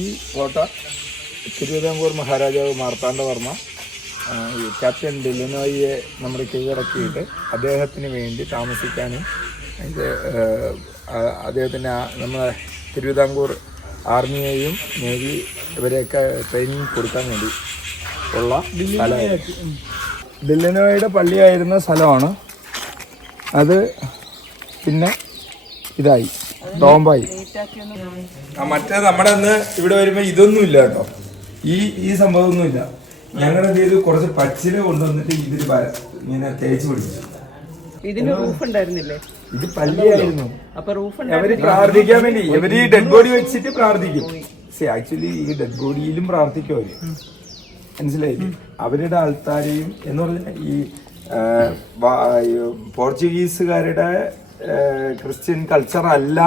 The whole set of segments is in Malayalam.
ഈ കോട്ട തിരുവിതാംകൂർ മഹാരാജാവ് മാർത്താണ്ഡവർമ്മ ക്യാപ്റ്റൻ ഡിലനോയിയെ നമ്മുടെ കീഴടക്കിയിട്ട് അദ്ദേഹത്തിന് വേണ്ടി താമസിക്കാനും ഇത് അദ്ദേഹത്തിന് നമ്മളെ തിരുവിതാംകൂർ ആർമിയെയും നേവി ഇവരെയൊക്കെ ട്രെയിനിങ് കൊടുക്കാൻ വേണ്ടി ഉള്ള സ്ഥലമായിരുന്നു. ഡിലനോയുടെ പള്ളിയായിരുന്ന സ്ഥലമാണ് അത്. പിന്നെ ഇതായി ടോംബായി. മറ്റേ നമ്മുടെ അന്ന് ഇവിടെ വരുമ്പോൾ ഇതൊന്നും ഇല്ല കേട്ടോ, ഈ സംഭവമൊന്നുമില്ല. ഞങ്ങളുടെ എന്ത് ചെയ്തു, കുറച്ച് പച്ചില കൊണ്ടുവന്നിട്ട് ഇതിൽ ഇങ്ങനെ തേച്ച് പിടിച്ചു. ഇതിന് റൂഫ് ഉണ്ടായിരുന്നില്ലേ? ഇത് പള്ളിയായിരുന്നു. അപ്പൊ റൂഫ് അവര് പ്രാർത്ഥിക്കാൻ വേണ്ടി ഇവര് ഈ ഡെഡ് ബോഡി വെച്ചിട്ട് പ്രാർത്ഥിക്കും. ആക്ച്വലി ഈ ഡെഡ് ബോഡിയിലും പ്രാർത്ഥിക്കും അവര്, മനസ്സിലായില്ലേ? അവരുടെ ആൾക്കാരെയും എന്ന് പറഞ്ഞാൽ ഈ പോർച്ചുഗീസുകാരുടെ ക്രിസ്ത്യൻ കൾച്ചർ അല്ല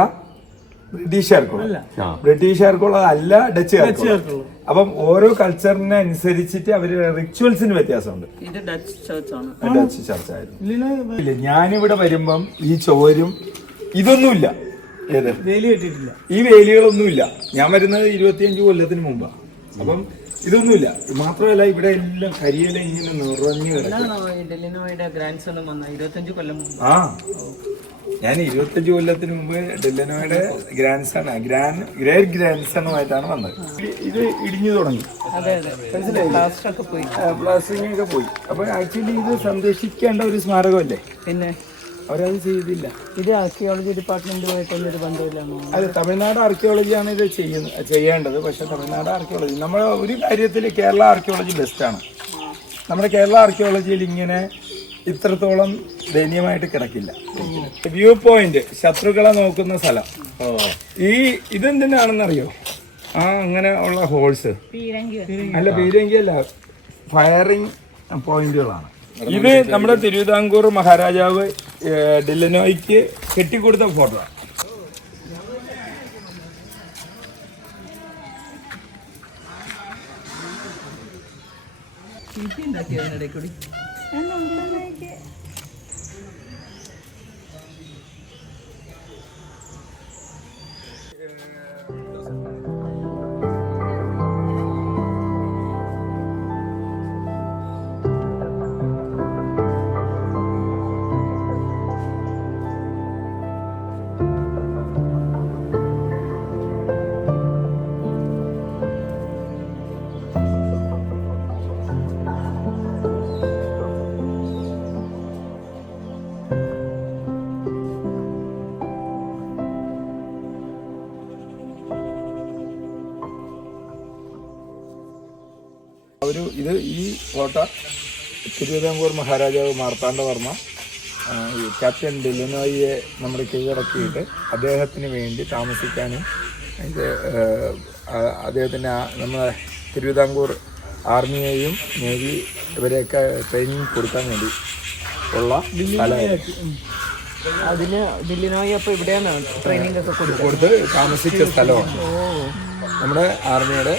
ബ്രിട്ടീഷുകാർക്കുള്ള അല്ല ഡച്ചുകാർക്കുള്ള. അപ്പം ഓരോ കൾച്ചറിനെ അനുസരിച്ചിട്ട് അവര് റിച്വൽസിന് വ്യത്യാസമുണ്ട്. ഡച്ച് ചർച്ചായിരുന്നു. ഞാനിവിടെ വരുമ്പം ഈ ചോരും ഇതൊന്നുമില്ല, ഏത് വേലി കെട്ടിട്ടില്ല, ഈ വേലികളൊന്നുമില്ല. ഞാൻ വരുന്നത് 25 കൊല്ലത്തിന് മുമ്പാണ്. അപ്പം ഇതൊന്നുമില്ല. മാത്രമല്ല ഇവിടെ എല്ലാം കരിയില ഇങ്ങനെ നിറഞ്ഞു കിടക്കും. ആ, ഞാൻ 25 കൊല്ലത്തിന് മുമ്പ് ഡിലനോയുടെ ഗ്രേറ്റ് ഗ്രാൻഡ് സണുമായിട്ടാണ് വന്നത്. ഇത് ഇടിഞ്ഞു തുടങ്ങി, പ്ലാസ്റ്ററിംഗ് ഒക്കെ പോയി. അപ്പൊ ആക്ച്വലി ഇത് സംരക്ഷിക്കേണ്ട ഒരു സ്മാരകമല്ലേ, പിന്നെ അവരത് ചെയ്തില്ല. ഇത് ആർക്കിയോളജി ഡിപ്പാർട്ട്മെന്റുമായിട്ടൊന്നും ബന്ധമില്ലാണോ? അതെ, തമിഴ്നാട് ആർക്കിയോളജിയാണ് ഇത് ചെയ്യേണ്ടത്. പക്ഷെ തമിഴ്നാട് ആർക്കിയോളജി നമ്മുടെ ഒരു കാര്യത്തിൽ കേരള ആർക്കിയോളജി ബെസ്റ്റാണ്. നമ്മുടെ കേരള ആർക്കിയോളജിയിൽ ഇങ്ങനെ ഇത്രത്തോളം ദയനീയമായിട്ട് കിടക്കില്ല. വ്യൂ പോയിന്റ്, ശത്രുക്കളെ നോക്കുന്ന സ്ഥലം. ഇതെന്തിനാണെന്നറിയോ? അങ്ങനെ ഉള്ള ഹോൾസ് അല്ല, പീരങ്കി അല്ല, ഫയറിംഗ് പോയിന്റുകളാണ്. ഇത് നമ്മുടെ തിരുവിതാംകൂർ മഹാരാജാവ് ഡിലനോയ്ക്ക് കെട്ടിക്കൊടുത്ത ഫോട്ടോ. ഈ കോട്ട തിരുവിതാംകൂർ മഹാരാജാവ് മാർത്താണ്ഡവർമ്മ ക്യാപ്റ്റൻ ഡിലനോയിയെ നമ്മുടെ കീഴടക്കിയിട്ട് അദ്ദേഹത്തിന് വേണ്ടി താമസിക്കാനും ഇത് അദ്ദേഹത്തിന് നമ്മളെ തിരുവിതാംകൂർ ആർമിയെയും നേവി ഇവരെയൊക്കെ ട്രെയിനിങ് കൊടുക്കാൻ വേണ്ടി ഉള്ള സ്ഥലമായിരുന്നു. അതിന് ഡിലനോയി അപ്പൊ ഇവിടെയാണ് ട്രെയിനിങ് ഒക്കെ കൊടുത്ത് താമസിച്ച സ്ഥലമാണ് നമ്മുടെ ആർമിയുടെ.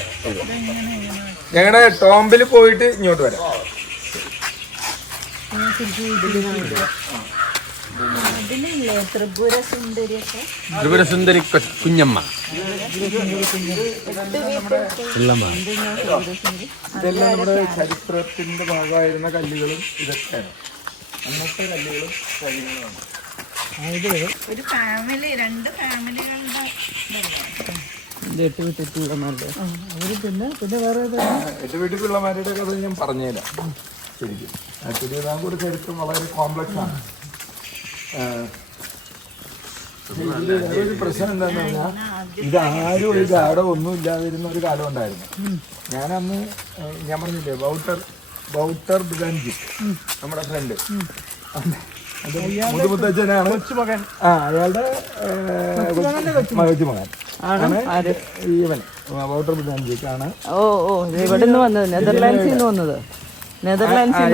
ഞങ്ങളുടെ ടോംബിൽ പോയിട്ട് ഇങ്ങോട്ട് വരാം. ത്രിപുര സുന്ദരി കുഞ്ഞമ്മ. ഇതെല്ലാം നമ്മുടെ ചരിത്രത്തിന്റെ ഭാഗമായിരുന്ന കല്ലുകളും ഇതൊക്കെയാണ്. അന്നത്തെ കല്ലുകളും കാര്യങ്ങളുമാണ്. ഒരു ഫാമിലി, 2 ഫാമിലികളുടെ 8 വീട്ടിൽ കഥ ഞാൻ പറഞ്ഞുതരാം. ശരിക്കും തിരുവിതാംകൂർ ചരിത്രം വളരെ കോംപ്ലക്സ് ആണ്. ഒരു പ്രശ്നം എന്താന്ന് പറഞ്ഞാൽ ഇതാരും ഒരു ഗാഠം ഒന്നും ഇല്ലാതിരുന്ന ഒരു കാലം ഉണ്ടായിരുന്നു. ഞാനന്ന് ഞാൻ പറഞ്ഞില്ലേ, ബൗട്ടർ ബുഗാൻജി നമ്മുടെ ഫ്രണ്ട്, മുതുമുത്തച്ഛനാണ് കൊച്ചുമകൻ. അയാളുടെ കൊച്ചുമകൻ ഇവൻ ബൗട്ടർ ബുഗാൻജിക്കാണ്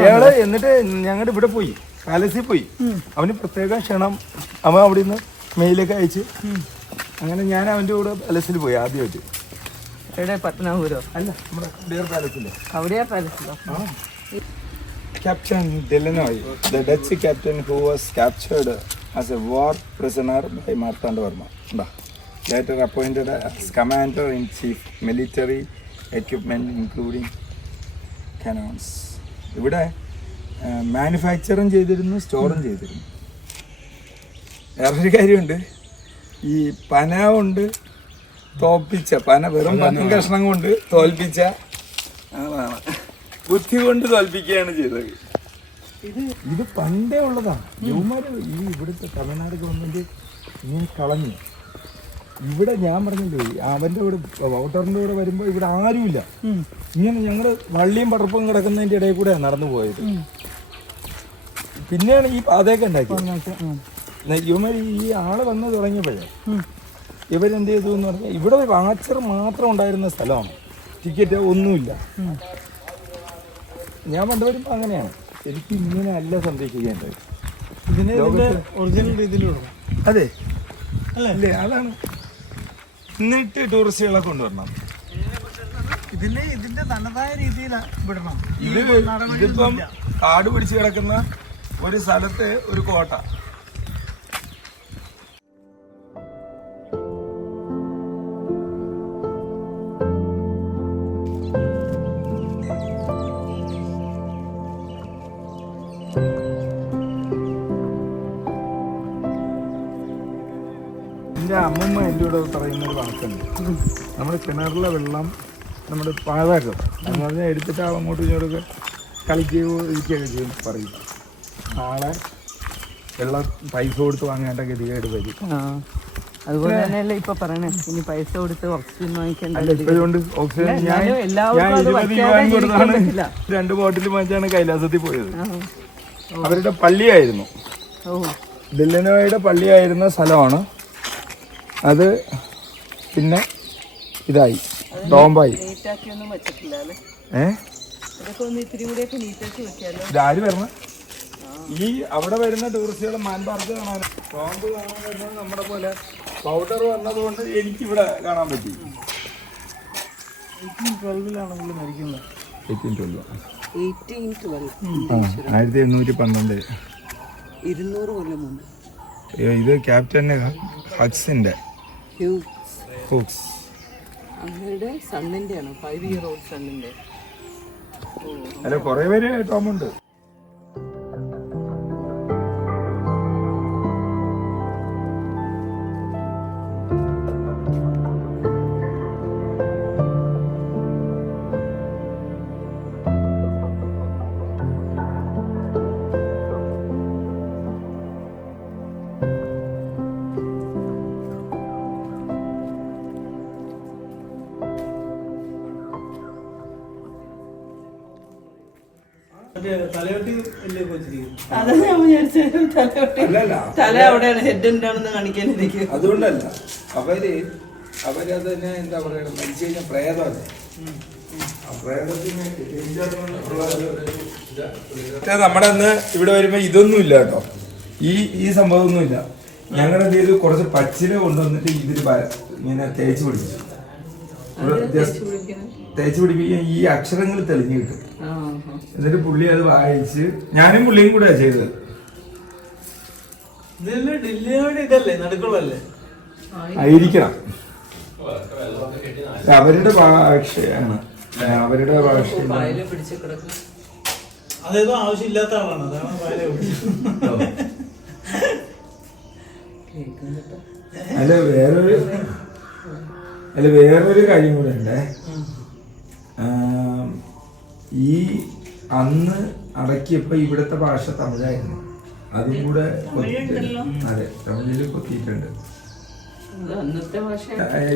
അയാള്. എന്നിട്ട് ഞങ്ങളുടെ ഇവിടെ പോയി, പാലസിൽ പോയി. അവന് പ്രത്യേക ക്ഷണം, അവൻ അവിടെ നിന്ന് മെയിലൊക്കെ അയച്ച്. അങ്ങനെ ഞാൻ അവൻ്റെ കൂടെ പാലസിൽ പോയി ആദ്യമായിട്ട്. പത്മനാഭപുരോ? അല്ല, നമ്മുടെ dear പാലസിലെ പാലസിലോ. Captain Delanoy, the Dutch captain who was captured as a war prisoner by Martandavarma. later appointed as Commander-in-Chief, military equipment including cannons. ഇവിടെ മാനുഫാക്ചറും ചെയ്തിരുന്നു, സ്റ്റോറും ചെയ്തിരുന്നു. വേറൊരു കാര്യമുണ്ട്, ഈ പന കൊണ്ട് തോൽപ്പിച്ച, പന വെറും പനം കഷ്ണം കൊണ്ട് തോൽപ്പിച്ച ആളാണ്. ബുദ്ധി കൊണ്ട് തോൽപ്പിക്കുകയാണ് ചെയ്തത്. ഇത് പണ്ടേ ഉള്ളതാണ്. യൗമാര് ഈ ഇവിടുത്തെ തമിഴ്നാട് ഗവൺമെന്റ് ഇങ്ങനെ കളഞ്ഞു. ഇവിടെ ഞാൻ പറഞ്ഞില്ലേ, അവന്റെ കൂടെ വൗട്ടറിന്റെ കൂടെ വരുമ്പോ ഇവിടെ ആരുമില്ല. ഇങ്ങനെ ഞങ്ങള് വള്ളിയും പടർപ്പും കിടക്കുന്നതിന്റെ ഇടയിൽ കൂടെ നടന്നു പോയത്. പിന്നെയാണ് ഈ പാതയൊക്കെ ഉണ്ടാക്കിയത്. ഇവന്മാര് ഈ ആള് വന്ന് തുടങ്ങിയപ്പോഴേ ഇവരെന്ത് ചെയ്തു എന്ന് പറഞ്ഞാൽ, ഇവിടെ വാച്ചർ മാത്രം ഉണ്ടായിരുന്ന സ്ഥലമാണ്, ടിക്കറ്റ് ഒന്നുമില്ല. ഞാൻ പണ്ട് വരുമ്പോൾ അങ്ങനെയാണ്. ശരിക്കും ഇങ്ങനെ അല്ല സംരക്ഷിക്കേണ്ടത്. ഒറിജിനൽ രീതിയിലുള്ള അതെ അല്ലേ, അതാണ്. എന്നിട്ട് ടൂറിസ്റ്റുകളെ കൊണ്ടുവരണം. ഇതിന്റെ തനതായ രീതിയിൽ വിടണം. ഇതിപ്പം കാട് പിടിച്ച് കിടക്കുന്ന ഒരു സ്ഥലത്ത് ഒരു കോട്ട. എൻ്റെ അമ്മമ്മ എൻ്റെ കൂടെ പറയുന്നൊരു വാക്കുണ്ട്, നമ്മുടെ കിണറിലെ വെള്ളം നമ്മൾ പാഴാക്കും എന്ന് പറഞ്ഞാൽ എടുത്തിട്ട് അങ്ങോട്ടും ഇങ്ങോട്ടൊക്കെ കളിക്കുകയോ ഇരിക്കുകയൊക്കെ ചെയ്യും പറയും. നാളെ വെള്ളം പൈസ കൊടുത്ത് വാങ്ങേണ്ട ഗതികേട് വരും. അതുപോലെ തന്നെയല്ലേ ഇപ്പൊ പറയണേ, ഇനി പൈസ കൊടുത്ത് ഓക്സിജൻ വാങ്ങിക്കേണ്ട. ഇപ്പോഴുണ്ട് ഓക്സിജൻ ഞാൻ 20 രൂപ കൊടുത്താണ് 2 ബോട്ടിൽ വാങ്ങിച്ചാണ് കൈലാസത്തിൽ പോയത്. അവരുടെ പള്ളിയായിരുന്നു, ദില്ലനോയുടെ പള്ളിയായിരുന്ന സ്ഥലമാണ് അത്. പിന്നെ ഇതായി ടോംബായി. ഇതാര് വരണം? ഈ അവിടെ വരുന്ന ടൂറിസ്റ്റുകൾ മാൻപാർക്ക് കാണാൻ, ടോംബ് കാണാൻ വരുന്നത് നമ്മുടെ പോലെ പൗഡർ വന്നതുകൊണ്ട് എനിക്കിവിടെ കാണാൻ പറ്റി. 1812 മരിക്കുന്നത്. 1812 200 കൊല്ലം മുമ്പ്. ഇത് ക്യാപ്റ്റൻ ഹക്സിന്റെ ഹുക്സ്. അവരുടെ സണ്ണിന്റെ ആണ്, 5-year-old സണ്ണിന്റെ. അല്ല കുറെ പേര് ടോമുണ്ട്. തലയോട്ടി വലിയ വെച്ചിരിക്കുന്നു. അതാ ഞാൻ വിചാരിച്ചത്, തല അവിടെയാണ്, ഹെഡിന്റെ ആണെന്ന് കാണിക്കാനിരിക്കും. അതുകൊണ്ടല്ല, അവരത് തന്നെ എന്താ പറയുക, മരിച്ചു കഴിഞ്ഞാൽ പ്രേതമല്ലേ, നമ്മുടെ അന്ന് ഇവിടെ വരുമ്പോ ഇതൊന്നുമില്ല കേട്ടോ, ഈ സംഭവം ഒന്നുമില്ല. ഞങ്ങളുടെ എന്ത് കുറച്ച് പച്ചില കൊണ്ടുവന്നിട്ട് ഇതിൽ ഇങ്ങനെ തേച്ച് പിടിച്ചു. തേച്ച് പിടിപ്പിക്കാൻ ഈ അക്ഷരങ്ങൾ തെളിഞ്ഞു കിട്ടും. എന്നിട്ട് പുള്ളി അത് വായിച്ച്, ഞാനും പുള്ളിയും കൂടെ ചെയ്തത്. ഇതല്ലേ നടുക്കുള്ളല്ലേ ആയിരിക്കണം. അവരുടെ ഭാഷയാണ്, അവരുടെ ഭാഷ. അതേതോ ആവശ്യമില്ലാത്ത ആളാണ്, അതാണ് വായിലെ അല്ല വേറൊരു കാര്യം കൂടെ ഉണ്ടേ. ഈ അന്ന് അടക്കിയപ്പോ ഇവിടുത്തെ ഭാഷ തമിഴായിരുന്നു, അതും കൂടെ അതെ തമിഴിൽ കൊത്തിയിട്ടുണ്ട്.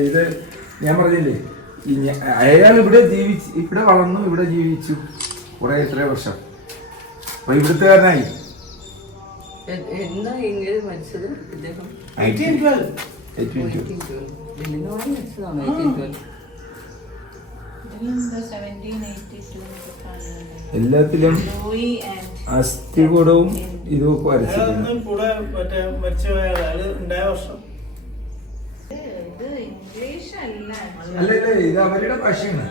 ഇത് ഞാൻ പറഞ്ഞില്ലേ, അയാൾ ഇവിടെ ഇവിടെ വളർന്നു, ഇവിടെ ജീവിച്ചു കുറെ എത്രയോ വർഷം. അപ്പൊ ഇവിടുത്തുകാരനായി. 1782 എല്ലാത്തിലും അസ്ഥികൂടവും ഇതൊക്കെ വരച്ചിട്ടുണ്ട്. അല്ല ഇത് അവരുടെ ഭാഷയാണ്,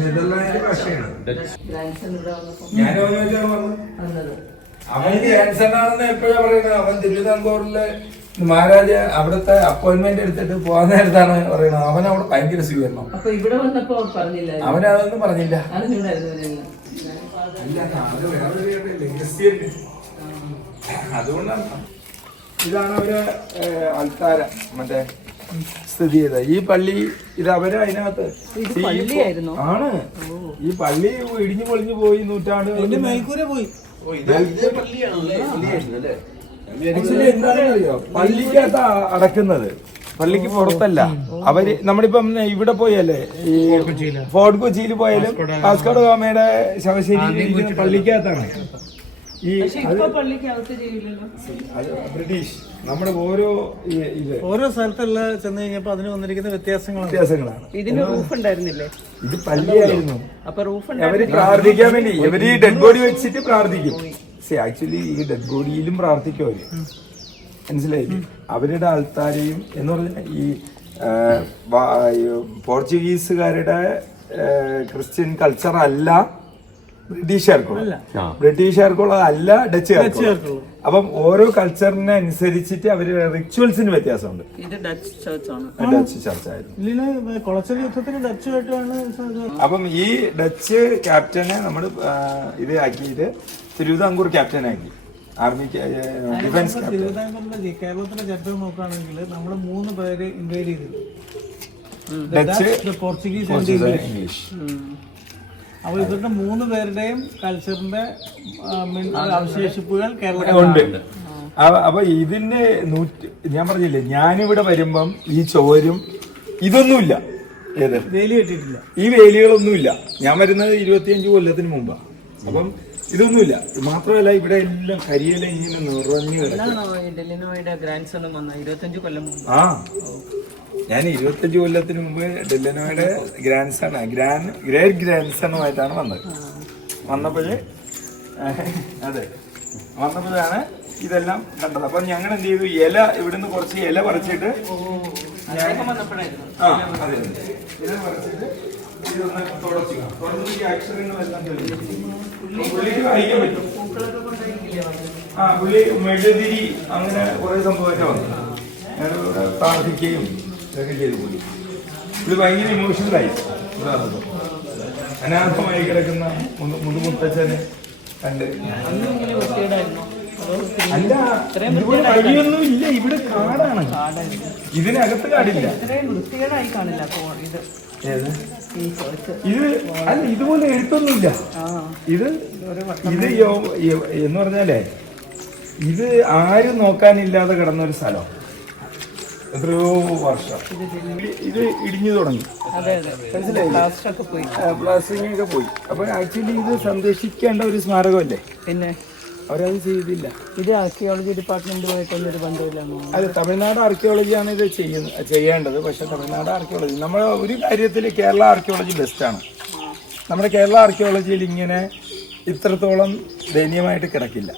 നെതർലാൻഡിന്റെ ഭാഷയാണ്. ഞാൻ അവന് ആൻസർ ആണെന്ന് എപ്പോഴാ പറയുന്നത്. അവൻ തിരുവിതാംകൂറിലെ മഹാരാജ അവിടുത്തെ അപ്പോയിന്റ്മെന്റ് എടുത്തിട്ട് പോകാൻ നേരത്താണ് പറയുന്നത് അവൻ അവിടെ ഭയങ്കര സ്വീകരണം. അപ്പൊ ഇവിടെ വന്നപ്പോ പറഞ്ഞില്ല, അവനതൊന്നും പറഞ്ഞില്ല. അറിഞ്ഞൂടായിരുന്നു. അതുകൊണ്ടാണ് ഇതാണ് അവര് അൽത്താര മറ്റേ സ്ഥിതി ചെയ്തത്. ഈ പള്ളി ഇത് അവര് അതിനകത്ത് ആണ്. ഈ പള്ളി ഇടിഞ്ഞു പൊളിഞ്ഞു പോയി നൂറ്റാണ്ട് മേൽക്കൂര പോയി. ആക്ച്വലി എന്താണെന്നറിയോ, പള്ളിക്കകത്ത് അടക്കുന്നത്, പള്ളിക്ക് പുറത്തല്ല. അവര് നമ്മളിപ്പം ഇവിടെ പോയല്ലേ ഈ ഫോർട്ട് കൊച്ചിയിൽ പോയാലും വാസ്കോഡ ഗാമയുടെ ശവശരീരം പള്ളിക്കകത്താണ്. ഈ ബ്രിട്ടീഷ് നമ്മുടെ ഓരോ സ്ഥലത്തുള്ള ചെന്ന് കഴിഞ്ഞപ്പോ അതിന് വന്നിരിക്കുന്ന വ്യത്യാസങ്ങളാണ്. ഇതിന് റൂഫ് ഉണ്ടായിരുന്നില്ലേ? ഇത് പള്ളിയായിരുന്നു. അപ്പൊ റൂഫ് അവര് പ്രാർത്ഥിക്കാൻ വേണ്ടി ഇവര് ഡെഡ് ബോഡി വെച്ചിട്ട് പ്രാർത്ഥിക്കും. ആക്ച്വലി ഈ ഡെഡ് ബോഡിയിലും പ്രാർത്ഥിക്കും അവര്, മനസ്സിലായില്ലേ? അവരുടെ ആൾത്താരെയും എന്ന് പറഞ്ഞാൽ ഈ പോർച്ചുഗീസുകാരുടെ ക്രിസ്ത്യൻ കൾച്ചർ അല്ല ബ്രിട്ടീഷുകാർക്കുള്ള അല്ല ഡച്ചുകാർക്കുള്ള. അപ്പം ഓരോ കൾച്ചറിനെ അനുസരിച്ചിട്ട് അവര് റിച്വൽസിന് വ്യത്യാസമുണ്ട്. ഡച്ച് ചർച്ചായിരുന്നു. കൊളച്ചൽ യുദ്ധത്തിന് ഡച്ചുമായിട്ടാണ്. അപ്പം ഈ ഡച്ച് ക്യാപ്റ്റനെ നമ്മൾ ഇത് ആക്കിയിട്ട് തിരുവിതാംകൂർ ക്യാപ്റ്റനാക്കി, ആർമി ഡിഫൻസ് ക്യാപ്റ്റൻ. തിരുവിതാംകൂറിന്റെ കേരളത്തിലെ ചരിത്രം നോക്കുകയാണെങ്കിൽ നമ്മൾ 3 പേര് ഇൻവൈഡ് ചെയ്തിരുന്നു, ഡച്ച്, പോർച്ചുഗീസ്, ഇംഗ്ലീഷ്. അപ്പൊ ഇവരുടെ 3 പേരുടെയും കൾച്ചറിന്റെ അവശേഷിപ്പുകൾ കേരളത്തിലുണ്ട്. അപ്പൊ ഇതിന്റെ ഞാൻ പറഞ്ഞില്ലേ, ഞാനിവിടെ വരുമ്പം ഈ ചോരും ഇതൊന്നുമില്ല. ഏത് വേലി കെട്ടിയിട്ടില്ല, ഈ വേലികളൊന്നുമില്ല. ഞാൻ വരുന്നത് 25 കൊല്ലത്തിന് മുമ്പാണ്. അപ്പം ഇതൊന്നുമില്ല. മാത്രമല്ല ഇവിടെ എല്ലാം കരിയില ഇങ്ങനെ നിറഞ്ഞു കിടക്കും. ആ, ഞാൻ 25 കൊല്ലത്തിന് മുമ്പ് ഡെല്ലനോയുടെ ഗ്രേറ്റ് ഗ്രാൻഡ് സണുമായിട്ടാണ് വന്നത്. വന്നപ്പോഴേ വന്നപ്പോഴാണ് ഇതെല്ലാം കണ്ടത്. അപ്പൊ ഞങ്ങൾ എന്ത് ചെയ്തു, ഇല ഇവിടുന്ന് കുറച്ച് ഇല പറിച്ചിട്ട് ഇല പറിച്ചിട്ട് ഇതൊന്ന് തുടച്ചു ഈ അക്ഷരങ്ങളെല്ലാം പുള്ളിക്ക് വായിക്കാൻ പറ്റും. പുള്ളി മെഴുതിരി അങ്ങനെ കുറെ സംഭവമൊക്കെ വന്നു. ഞാനിവിടെ പ്രാർത്ഥിക്കുകയും ഇതൊക്കെ ചെയ്തു. പുള്ളി ഭയങ്കര ഇമോഷണലായി. അനാഥമായി കിടക്കുന്ന മുതുമുത്തച്ഛനെ കണ്ട്. അല്ല, ഇവിടെ വഴിയൊന്നും ഇല്ല, ഇവിടെ കാടാണ്. ഇതിനകത്ത് കാടില്ല. ഇത് അല്ല, ഇതുപോലെ എഴുത്തൊന്നുമില്ല. ഇത് എന്ന് പറഞ്ഞാലേ ഇത് ആരും നോക്കാനില്ലാതെ കിടന്നൊരു സ്ഥലം. എത്രയോ വർഷം ഇത് ഇടിഞ്ഞു തുടങ്ങി, പ്ലാസ്റ്റിക് ഒക്കെ പോയി. അപ്പൊ ആക്ച്വലി ഇത് സംരക്ഷിക്കേണ്ട ഒരു സ്മാരകമല്ലേ, പിന്നെ അവരത് ചെയ്തില്ല. ഇത് ആർക്കിയോളജി ഡിപ്പാർട്ട്മെന്റുമായിട്ടൊന്നൊരു ബന്ധമില്ലാണോ? അത് തമിഴ്നാട് ആർക്കിയോളജിയാണ് ഇത് ചെയ്യേണ്ടത്. പക്ഷെ തമിഴ്നാട് ആർക്കിയോളജി നമ്മൾ ഒരു കാര്യത്തിൽ കേരള ആർക്കിയോളജി ബെസ്റ്റാണ്. നമ്മുടെ കേരള ആർക്കിയോളജിയിൽ ഇങ്ങനെ ഇത്രത്തോളം ദയനീയമായിട്ട് കിടക്കില്ല.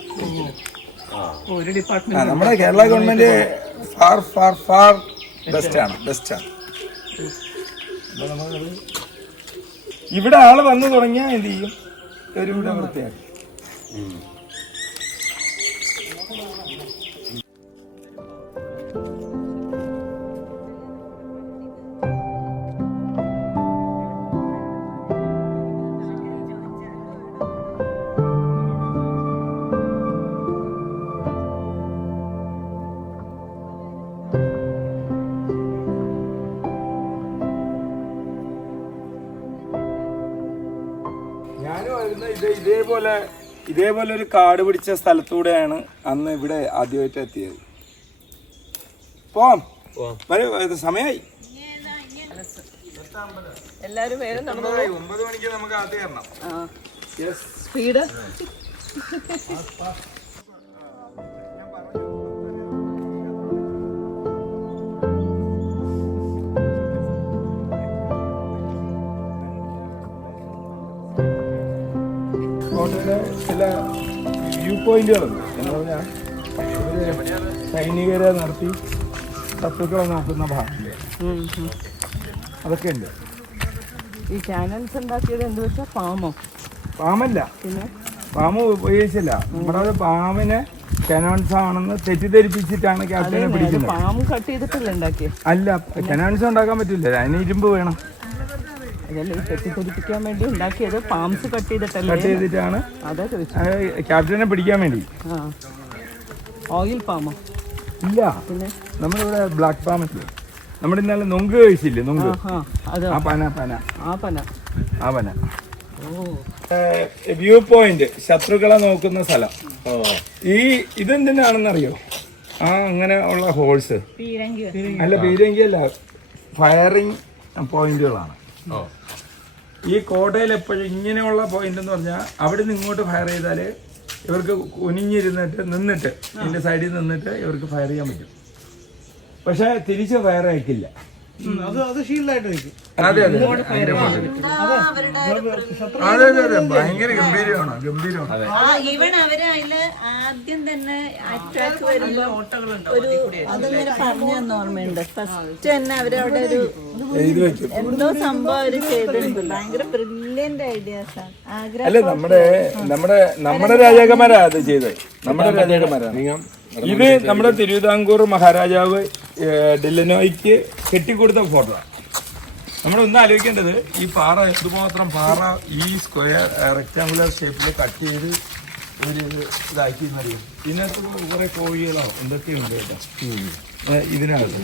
ഒരു ഡിപ്പാർട്ട്മെന്റ് നമ്മുടെ Kerala government far far far ബെസ്റ്റാണ്. ഇവിടെ ആള് വന്നു തുടങ്ങിയാൽ എന്ത് ചെയ്യും, ഒരു ഇവിടെ വൃത്തിയാക്കി. ഇതേപോലെ ഒരു കാട് പിടിച്ച സ്ഥലത്തൂടെയാണ് അന്ന് ഇവിടെ ആദ്യമായിട്ട് എത്തിയത്. പോവാം, സമയമായി. എല്ലാരും 9 മണിക്ക് നമുക്ക് ആദ്യം കയറണം. സ്പീഡ് കോട്ടയുടെ ചില വ്യൂ പോയിന്റുകളുണ്ട്. എന്ന് പറഞ്ഞാൽ സൈനികരെ നടത്തി ശത്രുക്കളെ നോക്കുന്ന ഭാഗമില്ലേ, അതൊക്കെ ഉണ്ട്. ഈ ചാനൽസ് ഉണ്ടാക്കിയത് എന്ത് വെച്ചാൽ പാമല്ല, പിന്നെ പാമ്പ് ഉപയോഗിച്ചില്ല. നമ്മുടെ പാമ്പിനെ കനോൺസ് ആണെന്ന് തെറ്റിദ്ധരിപ്പിച്ചിട്ടാണ് ക്യാപ്റ്റനെ പിടിക്കുന്നത്. പാമ്പ് കട്ട് ചെയ്തിട്ടല്ലേ ഉണ്ടാക്കിയത്? അല്ല, കനോൺസ് ഉണ്ടാക്കാൻ പറ്റില്ല, അതിന് ഇരുമ്പ് വേണം. അതല്ല ഈ തെറ്റിദ്ധരിപ്പിക്കാൻ വേണ്ടി ഉണ്ടാക്കിയത്, പാംസ് കട്ട് ചെയ്തിട്ടല്ലേ? കട്ട് ചെയ്തിട്ടാണ് അതാ ചോദിച്ചത്. ക്യാപ്റ്റനെ പിടിക്കാൻ വേണ്ടി. ആ, ഓയിൽ പാമ്പോ? ഇല്ല, പിന്നെ നമ്മളിവിടെ ബ്ലാക്ക് പാം ഇല്ലേ, നമ്മുടെ ഇന്നലെ നൊങ്ക് കഴിച്ചില്ലേ, നൊങ്ക്, അത് ആ പന പന ആ പന. ആ പന. വ്യൂ പോയിന്റ്, ശത്രുക്കളെ നോക്കുന്ന സ്ഥലം. ഇതെന്തിനാണെന്നറിയോ? അങ്ങനെ ഉള്ള ഹോൾസ് അല്ല, പീരങ്കി അല്ല, ഫയറിങ് പോയിന്റുകളാണ്. ഈ കോട്ടയിൽ എപ്പോഴും ഇങ്ങനെയുള്ള പോയിന്റ് എന്ന് പറഞ്ഞാൽ അവിടെ നിന്ന് ഇങ്ങോട്ട് ഫയർ ചെയ്താൽ ഇവർക്ക് നിന്നിട്ട് ഇതിന്റെ സൈഡിൽ നിന്നിട്ട് ഇവർക്ക് ഫയർ ചെയ്യാൻ പറ്റും. പക്ഷെ തിരിച്ച് ഫയർ അയക്കില്ല. അത് ഷീൽഡായിട്ട് വെക്കും. അതെ അതെ അതെ അതെ, ഭയങ്കര ഗംഭീരമാണ്. ഈവൻ അവര് അതില് ആദ്യം തന്നെ അറ്റാക്ക് വരുമ്പോ അതിങ്ങനെ പറഞ്ഞു തന്നെ ഓർമ്മയുണ്ട്. ഫസ്റ്റ് തന്നെ അവരവിടെ ഒരു എന്തോ സംഭവം അവര് ചെയ്തിട്ടുണ്ട്. ഭയങ്കര ബ്രില്യന്റ് ഐഡിയാസ് ആണ്. അല്ല, നമ്മുടെ രാജാക്കന്മാരാ അത് ചെയ്തത്. നമ്മുടെ രാജാക്കന്മാരാണ് ഇത്. നമ്മുടെ തിരുവിതാംകൂർ മഹാരാജാവ് ഡെല്ലനോയ്ക്ക് കെട്ടിക്കൊടുത്ത ഫോട്ടോ. നമ്മളൊന്നും ആലോചിക്കേണ്ടത്, ഈ പാറ എന്തുമാത്രം പാറ ഈ സ്ക്വയർ റെക്ടാങ്കുലർ ഷേപ്പിൽ കട്ട് ചെയ്ത് ഇതാക്കി എന്നറിയും. ഇതിനകത്ത് കുറെ കോഴികളോ എന്തൊക്കെയുണ്ട് കേട്ടോ ഇതിനകത്ത്.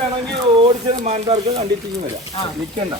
വേണമെങ്കിൽ ഓടിച്ചത് മാൻപാർക്ക് കണ്ടിട്ടിങ്ങ് വരാം, നിൽക്കണ്ട.